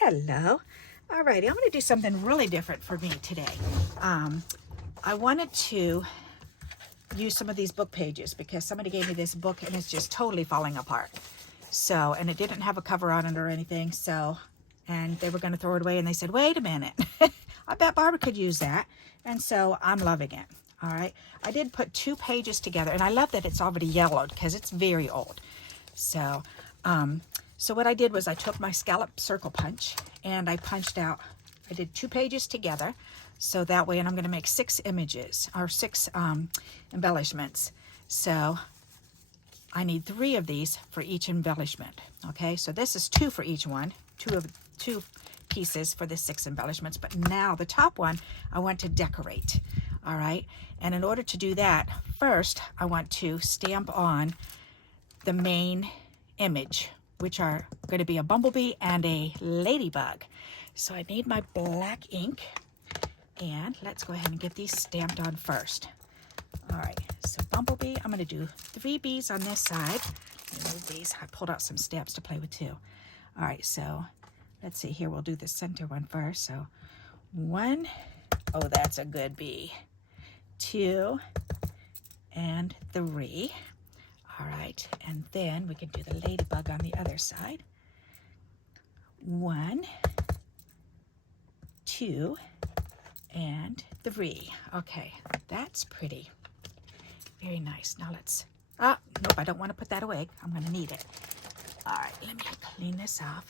Hello. Alrighty, I'm going to do something really different for me today. I wanted to use some of these book pages because somebody gave me this book and it's just totally falling apart. So, and it didn't have a cover on it or anything. So, and they were going to throw it away and they said, wait a minute. I bet Barbara could use that. And so I'm loving it. All right. I did put 2 pages together and I love that it's already yellowed because it's very old. So, so what I did was I took my scallop circle punch and I punched out, I did 2 pages together. So that way, and I'm going to make 6 images or 6 embellishments. So I need 3 of these for each embellishment. Okay, so this is 2 for each one, 2 pieces for the 6 embellishments. But now the top one, I want to decorate. All right, and in order to do that, first I want to stamp on the main image, which are going to be a bumblebee and a ladybug. So I need my black ink, and let's go ahead and get these stamped on first. All right, so bumblebee, I'm going to do 3 bees on this side. Move these. I pulled out some stamps to play with too. All right, so let's see here. We'll do the center one first. So 1, oh, that's a good bee. 2 and 3. All right, and then we can do the ladybug on the other side. 1, 2, and 3. Okay, that's pretty. Very nice. Now let's, nope, I don't want to put that away. I'm going to need it. All right, let me clean this off.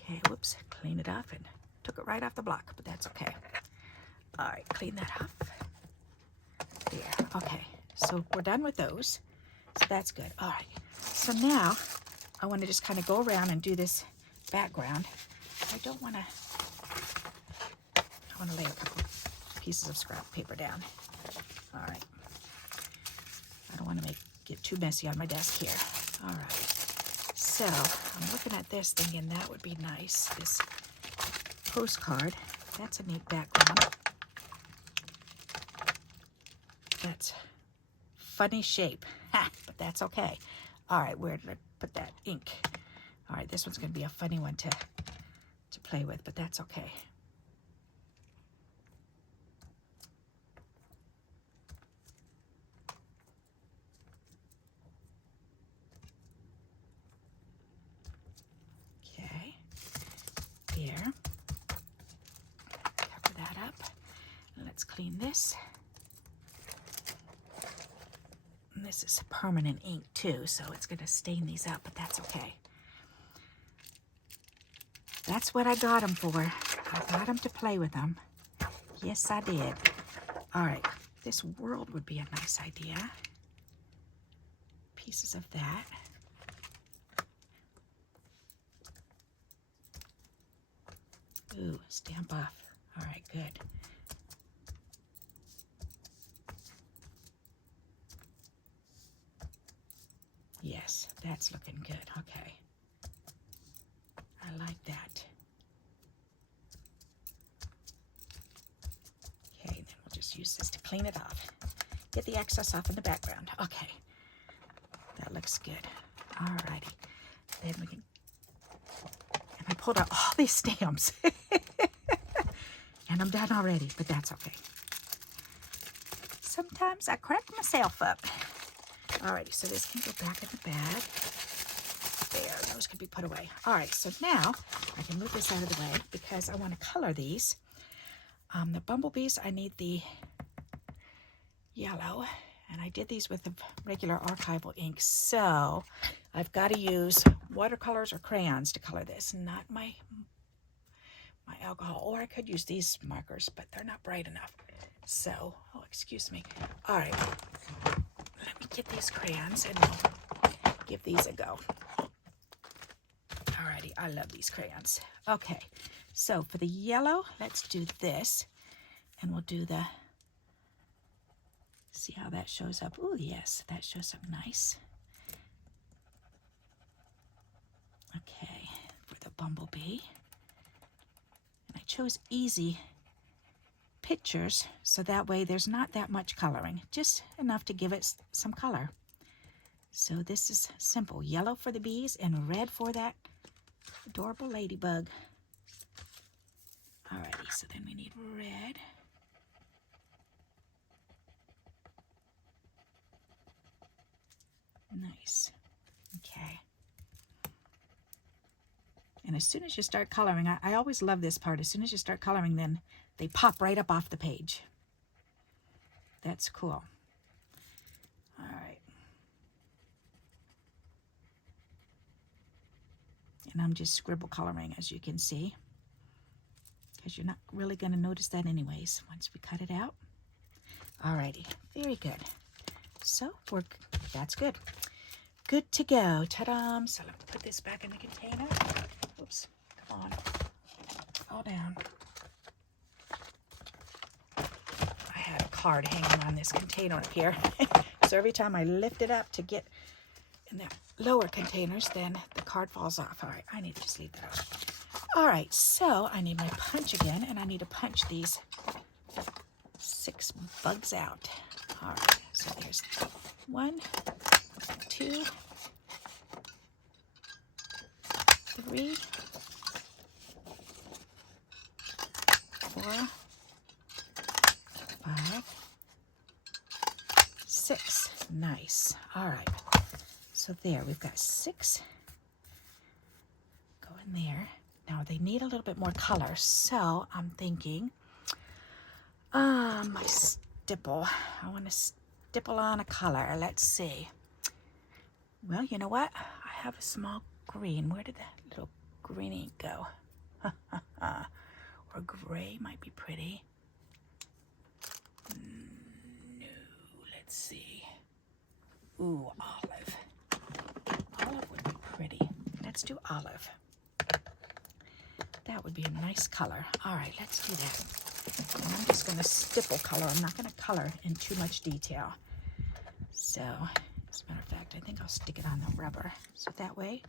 Okay, whoops, clean it off and took it right off the block, but that's okay. All right, clean that off. There, okay. So we're done with those. So that's good. All right. So now I want to just kind of go around and do this background. I don't want to, I want to lay a couple pieces of scrap paper down. All right. I don't want to get too messy on my desk here. All right. So I'm looking at this thinking that would be nice. This postcard. That's a neat background. That's funny shape, but that's okay. All right, where did I put that ink? All right, this one's going to be a funny one to play with, but that's okay. Okay, there. Cover that up. Let's clean this. And this is permanent ink too, so it's going to stain these up, but that's okay. That's what I got them for. I got them to play with them. Yes, I did. All right, this world would be a nice idea. Pieces of that. Ooh, stamp off. All right, good. Yes, that's looking good. Okay. I like that. Okay, then we'll just use this to clean it off. Get the excess off in the background. Okay. That looks good. All righty. Then we can... And I pulled out all these stamps. And I'm done already, but that's okay. Sometimes I crack myself up. Alrighty, so this can go back in the bag. There, those can be put away. Alright, so now I can move this out of the way because I want to color these. The bumblebees, I need the yellow, and I did these with the regular archival ink, so I've got to use watercolors or crayons to color this, not my alcohol, or I could use these markers, but they're not bright enough. So, oh, excuse me. Alright. Let me get these crayons and we'll give these a go. Alrighty, I love these crayons. Okay, so for the yellow, let's do this. And we'll do the, see how that shows up. Oh, yes, that shows up nice. Okay, for the bumblebee. And I chose easy pictures, so that way there's not that much coloring, just enough to give it some color. So this is simple. Yellow for the bees and red for that Adorable ladybug. Alrighty, so then we need red. Nice. Okay. And as soon as you start coloring, I always love this part. As soon as you start coloring, then they pop right up off the page. That's cool. All right. And I'm just scribble coloring, as you can see, because you're not really going to notice that anyways once we cut it out. All righty. Very good. So that's good. Good to go. Ta-da! So let me put this back in the container. Oops. Come on. Fall down. I had a card hanging on this container up here. So every time I lift it up to get in the lower containers, then the card falls off. All right, I need to just leave that off. All right, so I need my punch again, and I need to punch these 6 bugs out. All right, so there's 1, 2, 3, 4, 5, 6. Nice. All right. So there, we've got 6 go in there. Now they need a little bit more color, so I'm thinking, my stipple. I want to stipple on a color. Let's see. Well, you know what? I have a small green. Where did that little green ink go? Or gray might be pretty. No, let's see. Ooh, olive. Olive would be pretty. Let's do olive. That would be a nice color. All right, let's do that. And I'm just going to stipple color. I'm not going to color in too much detail. So, as a matter of fact, I think I'll stick it on the rubber. So that way,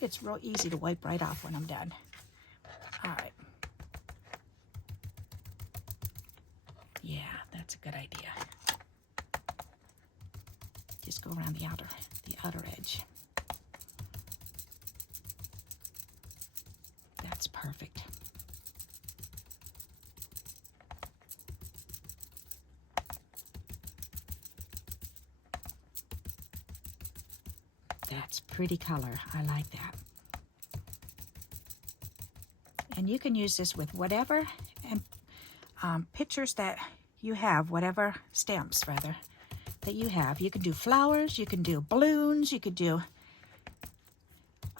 it's real easy to wipe right off when I'm done. All right. Yeah, that's a good idea. Just go around the outer edge. That's perfect. That's pretty color. I like that. And you can use this with whatever and pictures that you have, whatever stamps rather that you have. You can do flowers, you can do balloons, you could do,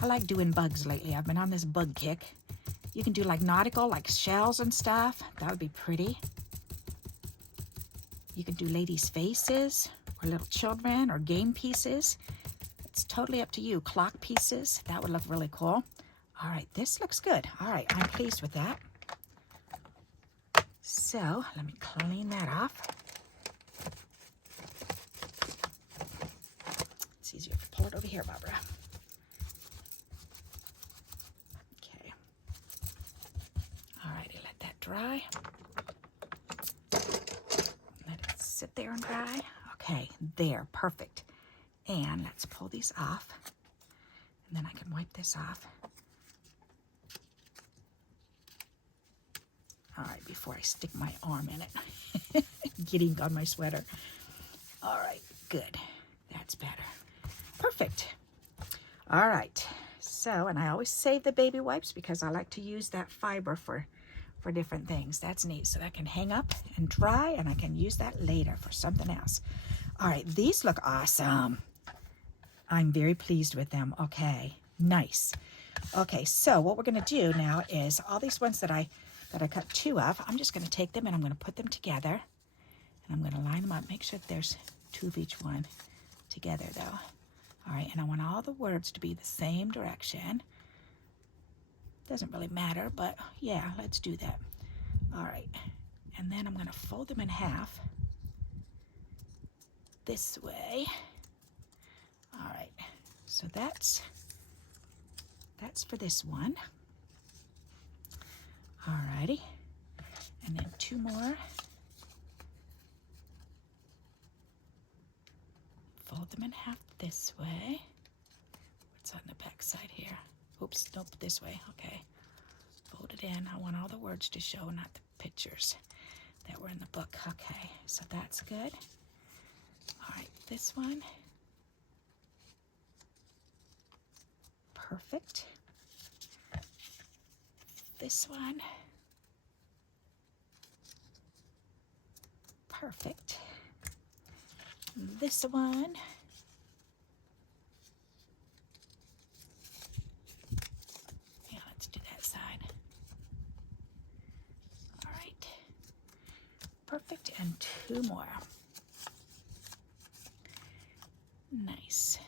I like doing bugs lately. I've been on this bug kick. You can do like nautical, like shells and stuff. That would be pretty. You can do ladies' faces or little children or game pieces. It's totally up to you. Clock pieces, that would look really cool. All right, this looks good. All right, I'm pleased with that. So let me clean that off. It's easier if I pull it over here, Barbara. Okay. All righty, let that dry. Let it sit there and dry. Okay, there, perfect. And let's pull these off. And then I can wipe this off. All right, before I stick my arm in it. Get ink on my sweater. All right, good. That's better. Perfect. All right. So, and I always save the baby wipes because I like to use that fiber for different things. That's neat. So that can hang up and dry, and I can use that later for something else. All right, these look awesome. I'm very pleased with them. Okay, nice. Okay, so what we're going to do now is all these ones that I cut 2 of, I'm just going to take them and I'm going to put them together. And I'm going to line them up. Make sure that there's 2 of each one together, though. All right, and I want all the words to be the same direction. Doesn't really matter, but yeah, let's do that. All right, and then I'm going to fold them in half this way. All right, so that's for this one. All righty, and then 2 more. Fold them in half this way. What's on the back side here? Oh, Oops, nope, this way. Okay. Fold it in. I want all the words to show, not the pictures that were in the book. Okay, so that's good. All right, this one. Perfect. This one. Perfect. This one. Yeah, let's do that side. All right. Perfect, and two more. Nice.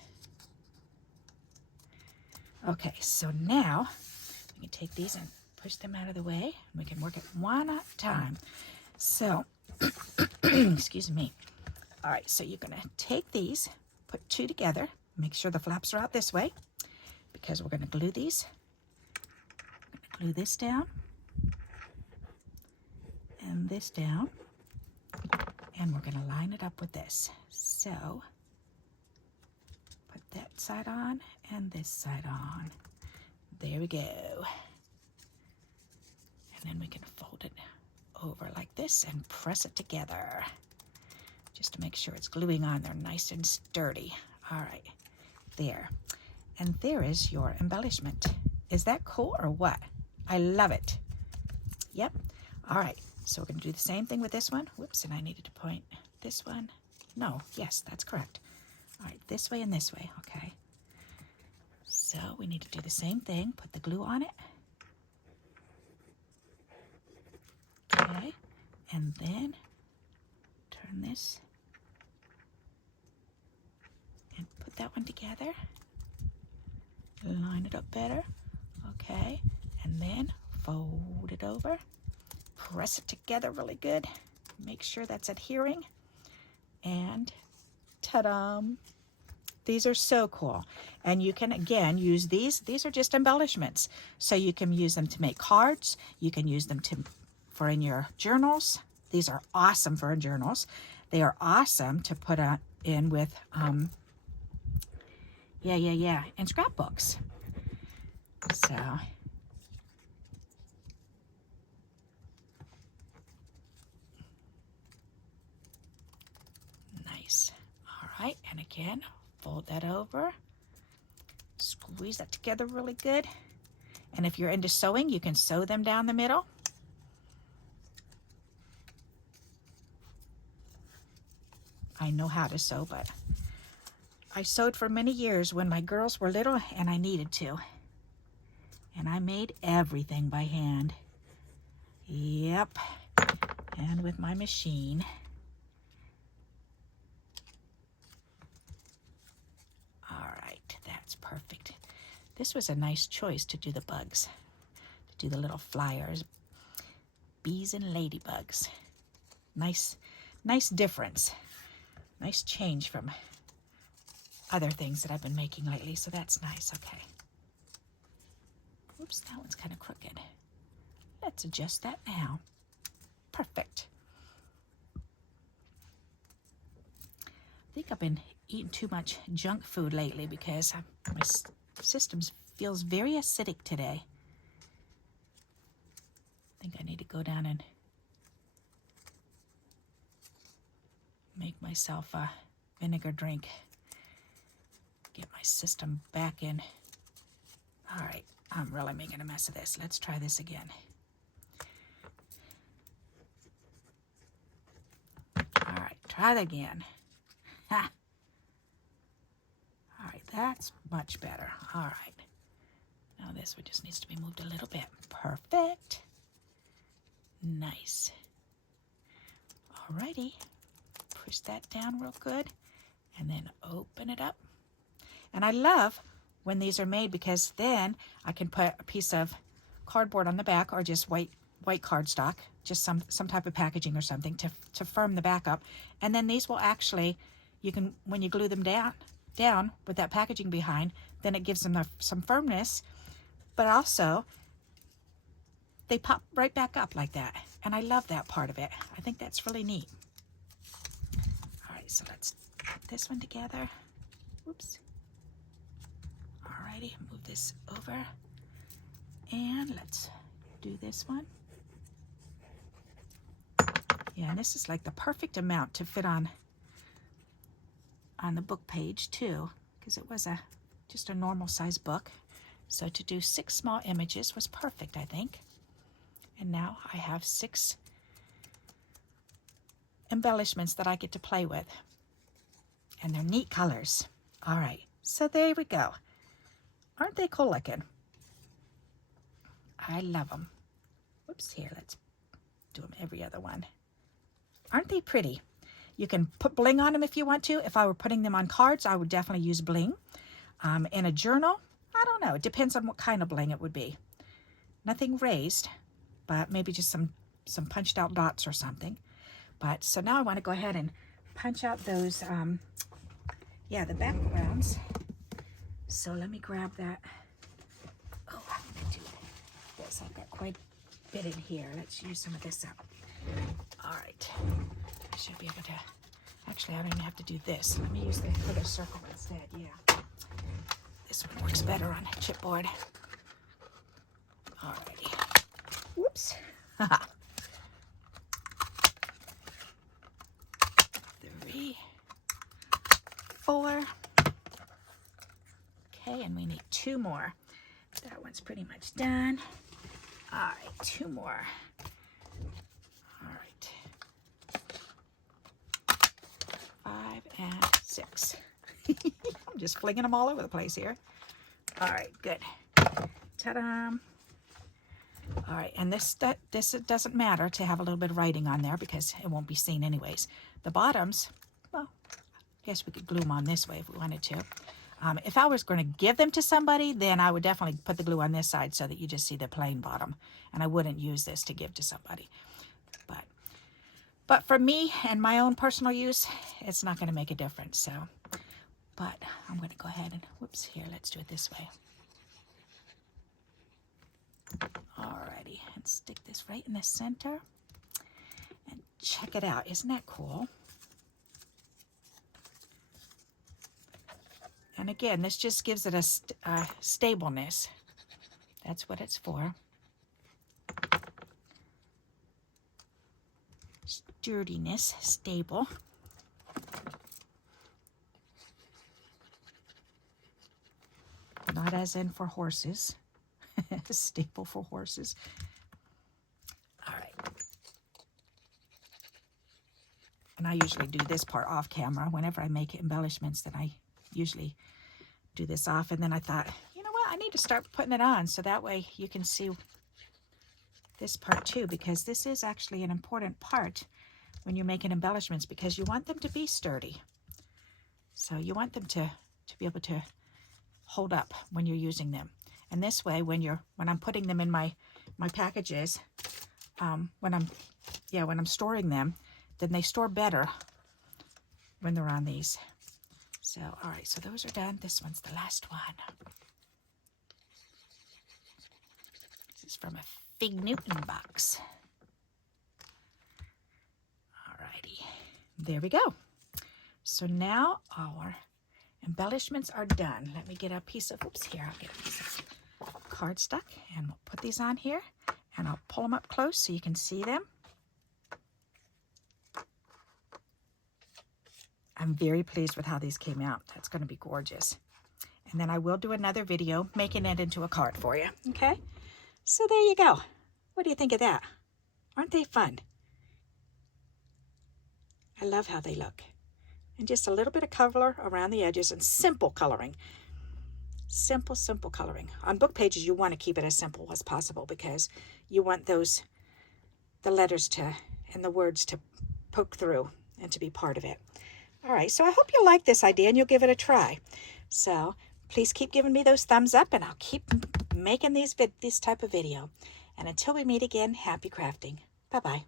Okay, so now we can take these and push them out of the way. We can work it one at a time. So, excuse me. All right, so you're gonna take these, put two together, make sure the flaps are out this way, because we're gonna glue these. We're gonna glue this down, and this down, and we're gonna line it up with this. So, put that side on, and this side on. There we go. And then we can fold it over like this and press it together, just to make sure it's gluing on there nice and sturdy. All right, there. And there is your embellishment. Is that cool or what? I love it. Yep. All right, so we're gonna do the same thing with this one. Whoops, and I needed to point this one. No, yes, that's correct. All right, this way and this way, okay. So we need to do the same thing, put the glue on it. Okay, and then turn this and put that one together. Line it up better. Okay, and then fold it over. Press it together really good. Make sure that's adhering. And ta-da! These are so cool. And you can, again, use these. These are just embellishments. So you can use them to make cards. You can use them for in your journals. These are awesome for journals. They are awesome to put in with, in scrapbooks. So, nice. All right, and again, fold that over. Squeeze that together really good. And if you're into sewing, you can sew them down the middle. I know how to sew, but I sewed for many years when my girls were little and I needed to. And I made everything by hand. Yep. And with my machine. All right, that's perfect. This was a nice choice to do the bugs, to do the little flyers, bees and ladybugs. Nice difference. Nice change from other things that I've been making lately, so that's nice. Okay. Oops, that one's kind of crooked. Let's adjust that now. Perfect. I think I've been eating too much junk food lately because my system feels very acidic today. I think I need to go down and make myself a vinegar drink. Get my system back in. All right, I'm really making a mess of this. Let's try this again. All right, try that again. Ha! All right, that's much better. All right. Now this one just needs to be moved a little bit. Perfect. Nice. Alrighty. Push that down real good and then open it up. And I love when these are made because then I can put a piece of cardboard on the back or just white cardstock, just some type of packaging or something to firm the back up. And then these will actually, you can, when you glue them down with that packaging behind, then it gives them some firmness, but also they pop right back up like that. And I love that part of it. I think that's really neat. All right, so let's put this one together. Whoops. Alrighty, move this over. And let's do this one. Yeah, and this is like the perfect amount to fit on the book page too, because it was just a normal size book. So to do 6 small images was perfect, I think. And now I have 6 embellishments that I get to play with. And they're neat colors. All right, so there we go. Aren't they cool looking? I love them. Whoops, here, let's do them every other one. Aren't they pretty? You can put bling on them if you want to. If I were putting them on cards, I would definitely use bling. In a journal, I don't know. It depends on what kind of bling it would be. Nothing raised, but maybe just some punched out dots or something. But so now I want to go ahead and punch out those, the backgrounds. So let me grab that. Oh, I'm going to do this. I've got quite a bit in here. Let's use some of this up. All right. I should be able to, actually, I don't even have to do this. Let me use the other circle instead, yeah. This one works better on chipboard. All righty. Whoops. 3, 4. Okay, and we need 2 more. That one's pretty much done. All right, 2 more. All right. 5 and 6. I'm just flinging them all over the place here. All right, good. Ta-da! All right, and this it doesn't matter to have a little bit of writing on there because it won't be seen anyways. The bottoms, well, I guess we could glue them on this way if we wanted to. If I was going to give them to somebody, then I would definitely put the glue on this side so that you just see the plain bottom, and I wouldn't use this to give to somebody. But for me and my own personal use, it's not going to make a difference. So, but I'm going to go ahead and, whoops, here, let's do it this way. Alrighty, and stick this right in the center. And check it out. Isn't that cool? And again, this just gives it a stableness. That's what it's for. Sturdiness, stable. Not as in for horses. Stable for horses. All right. And I usually do this part off camera. Whenever I make embellishments, then I usually do this off. And then I thought, you know what? I need to start putting it on so that way you can see this part too, because this is actually an important part when you're making embellishments, because you want them to be sturdy. So you want them to be able to hold up when you're using them. And this way, when I'm putting them in my packages, when I'm storing them, then they store better when they're on these. So, all right, so those are done. This one's the last one. This is from a Fig Newton box. Alrighty, there we go. So now our embellishments are done. Let me get a piece of, oops, here, I'll get a piece of cardstock and we'll put these on here and I'll pull them up close so you can see them. I'm very pleased with how these came out. That's going to be gorgeous. And then I will do another video making it into a card for you. Okay? So there you go. What do you think of that? Aren't they fun? I love how they look. And just a little bit of color around the edges and simple coloring. Simple, simple coloring. On book pages, you want to keep it as simple as possible because you want the letters and the words to poke through and to be part of it. All right, so I hope you like this idea and you'll give it a try. So please keep giving me those thumbs up and I'll keep making this type of video. And until we meet again, happy crafting. Bye-bye.